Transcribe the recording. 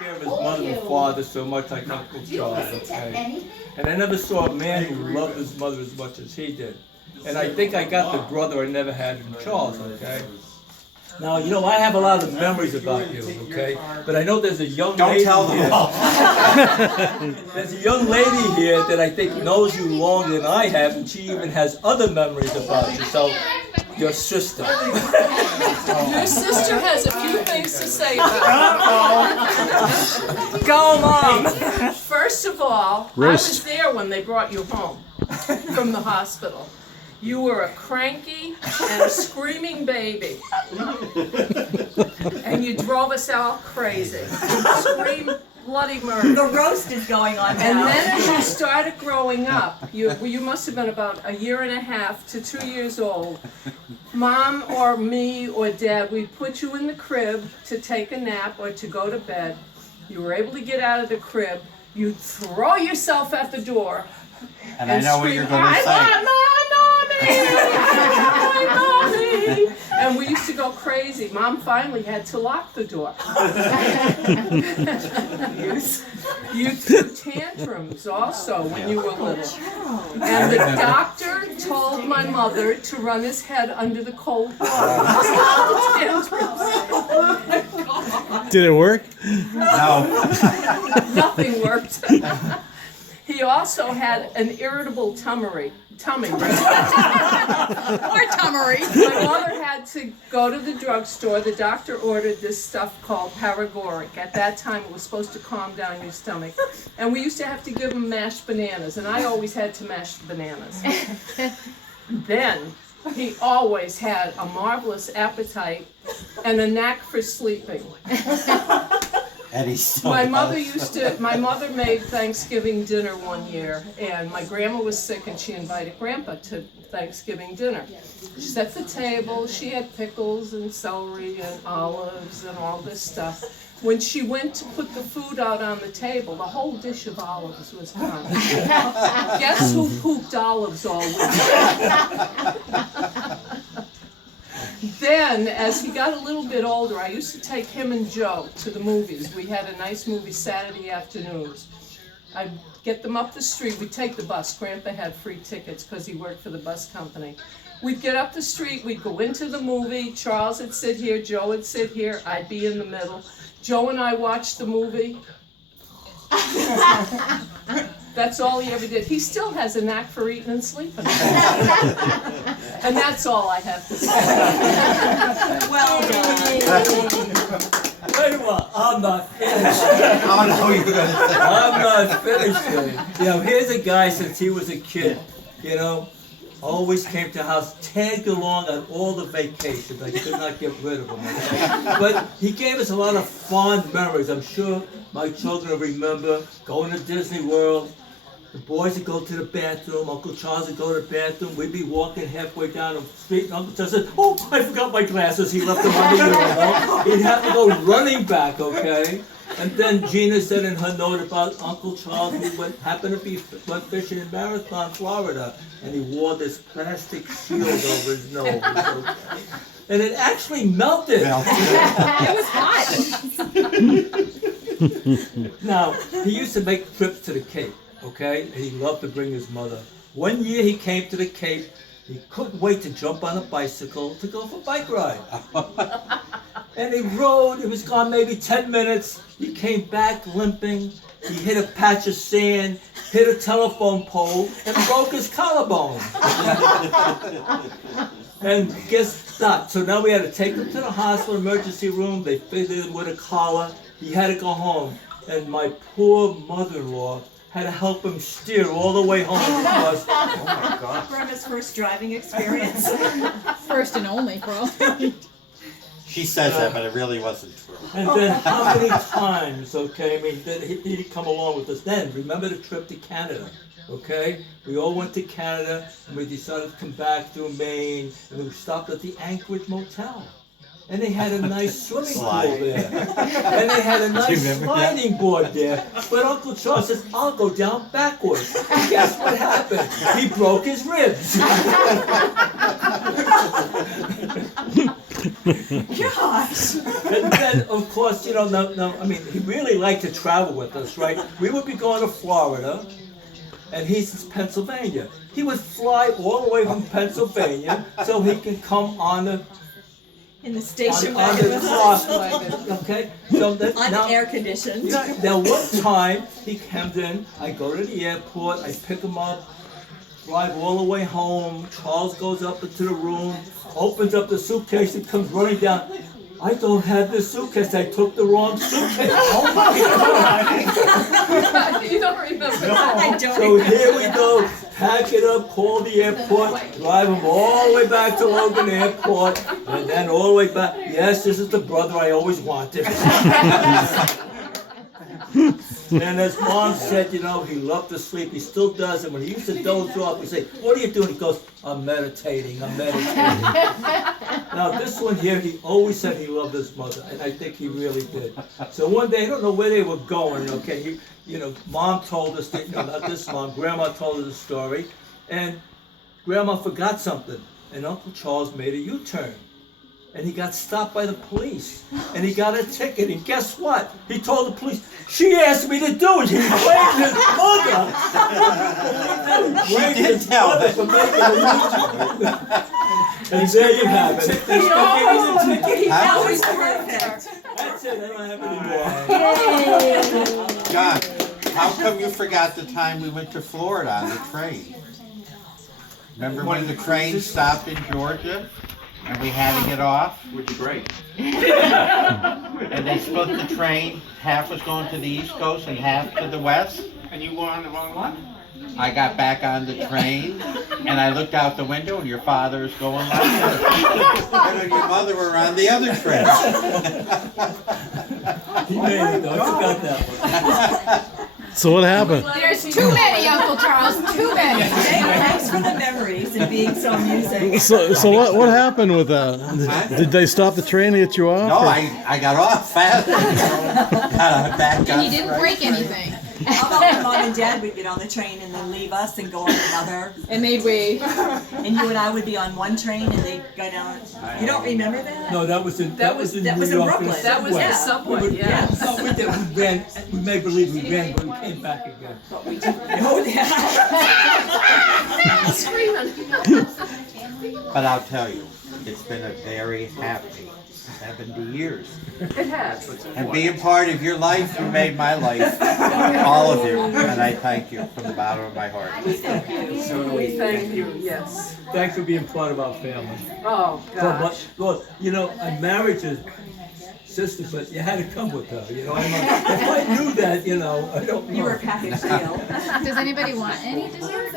care of his mother and father so much like Uncle Charles, okay? And I never saw a man who loved his mother as much as he did. And I think I got the brother I never had in Charles, okay? Now, you know, I have a lot of memories about you, okay? But I know there's a young lady here. There's a young lady here that I think knows you longer than I have, and she even has other memories about you. So, your sister. Your sister has a few things to say about you. Go, Mom! First of all, I was there when they brought you home from the hospital. You were a cranky and a screaming baby. And you drove us all crazy. Scream bloody murder. The roast is going on now. And then as you started growing up, you must have been about a year and a half to 2 years old. Mom or me or Dad, we'd put you in the crib to take a nap or to go to bed. You were able to get out of the crib. You'd throw yourself at the door And I know what you're going to say. I want mommy! Mommy! And we used to go crazy. Mom finally had to lock the door. You threw tantrums also when you were little. And the doctor told my mother to run his head under the cold water. Did it work? No. Nothing worked. He also had an irritable tummy. Or tummery. My mother had to go to the drugstore. The doctor ordered this stuff called Paregoric. At that time, it was supposed to calm down your stomach. And we used to have to give him mashed bananas, and I always had to mash the bananas. Then, he always had a marvelous appetite and a knack for sleeping. My mother made Thanksgiving dinner one year, and my grandma was sick, and she invited Grandpa to Thanksgiving dinner. She set the table. She had pickles and celery and olives and all this stuff. When she went to put the food out on the table, the whole dish of olives was gone. Guess who pooped olives all winter? Then, as he got a little bit older, I used to take him and Joe to the movies. We had a nice movie Saturday afternoons. I'd get them up the street. We'd take the bus. Grandpa had free tickets because he worked for the bus company. We'd get up the street. We'd go into the movie. Charles would sit here. Joe would sit here. I'd be in the middle. Joe and I watched the movie. That's all he ever did. He still has a knack for eating and sleeping. And that's all I have to say. Well done. Wait a minute, I'm not finished. Oh, no, you're going to say. I'm not finished. You know, here's a guy since he was a kid, you know, always came to the house, tagged along on all the vacations. I could not get rid of him. Okay? But he gave us a lot of fond memories. I'm sure my children remember going to Disney World. The boys would go to the bathroom, Uncle Charles would go to the bathroom, we'd be walking halfway down the street, and Uncle Charles said, "Oh, I forgot my glasses," he left them on the urinal. He'd have to go running back, okay? And then Gina said in her note about Uncle Charles, he happened to be went fishing in Marathon, Florida, and he wore this plastic shield over his nose. Okay? And it actually melted. It was hot. Now, he used to make trips to the Cape. Okay, and he loved to bring his mother. One year he came to the Cape, he couldn't wait to jump on a bicycle to go for a bike ride. And he rode, he was gone maybe 10 minutes, he came back limping, he hit a patch of sand, hit a telephone pole, and broke his collarbone. And guess that, so now we had to take him to the hospital emergency room, they fitted him with a collar, he had to go home, and my poor mother-in-law had to help him steer all the way home because, oh my God. Grandma's first driving experience. First and only, probably. She says that, but it really wasn't true. And then how many times, okay, I mean, he'd come along with us then. Remember the trip to Canada, okay? We all went to Canada, and we decided to come back through Maine, and we stopped at the Anchorage Motel. And they had a nice swimming pool there. And they had a nice sliding board there. But Uncle Charles says, "I'll go down backwards." And guess what happened? He broke his ribs. Gosh. And then, of course, you know, I mean, he really liked to travel with us, right? We would be going to Florida, and he's in Pennsylvania. He would fly all the way from Pennsylvania so he can come on the In the station on wagon the with cross, us. okay? So that, now, Unair conditioned. now one time he comes in, I go to the airport, I pick him up, drive all the way home. Charles goes up into the room, opens up the suitcase, and comes running down. I don't have this suitcase. I took the wrong suitcase. Oh my God! You don't remember? I don't. So here we go. Pack it up, call the airport, drive him all the way back to Logan Airport, and then all the way back. Yes, this is the brother I always wanted. And as Mom said, you know, he loved to sleep. He still does. And when he used to doze off, we say, "What are you doing?" He goes, "I'm meditating. I'm meditating." Now this one here, he always said he loved his mother, and I think he really did. So one day, I don't know where they were going. Okay, you know, Mom told us that, you know, not this Mom, Grandma told us the story, and Grandma forgot something, and Uncle Charles made a U-turn. And he got stopped by the police, and he got a ticket. And guess what? He told the police, "She asked me to do it." He blamed his mother. He blamed did his tell mother me. for making a U-turn. And there you have it. That was perfect. That's it. I don't have any more. John, how come you forgot the time we went to Florida on the train? Remember when the train stopped in Georgia and we had to get off? Which is great. And they split the train, half was going to the East Coast and half to the West. And you were on the wrong one? I got back on the train and I looked out the window and your father is going like this. And your mother were on the other train. He made it, though. I forgot that one. So what happened? There's too many, Uncle Charles, too many. Thanks for the memories and being so amusing. So what happened with that? Did they stop the train to get you off? No, or- I got off fast. Got back And on you didn't train. break anything. How about when Mom and Dad would get on the train and then leave us and go on another? And they'd wait. And you and I would be on one train and they'd go down. You don't remember that? No, that was in that was New in York. Brooklyn. That was the Yeah. subway, yeah. No, we did. We ran. We made believe we ran, but we came back again. But we didn't know that. Screaming. But I'll tell you, it's been a very happy 70 years. It has. And being part of your life, you made my life. All of you. And I thank you from the bottom of my heart. We thank you, yes. Thanks for being part of our family. Oh, So gosh. much. Well, you know, I married your sister, but you had to come with her. You know, if I knew that, you know, I don't know. You were a package deal. Does anybody want any dessert?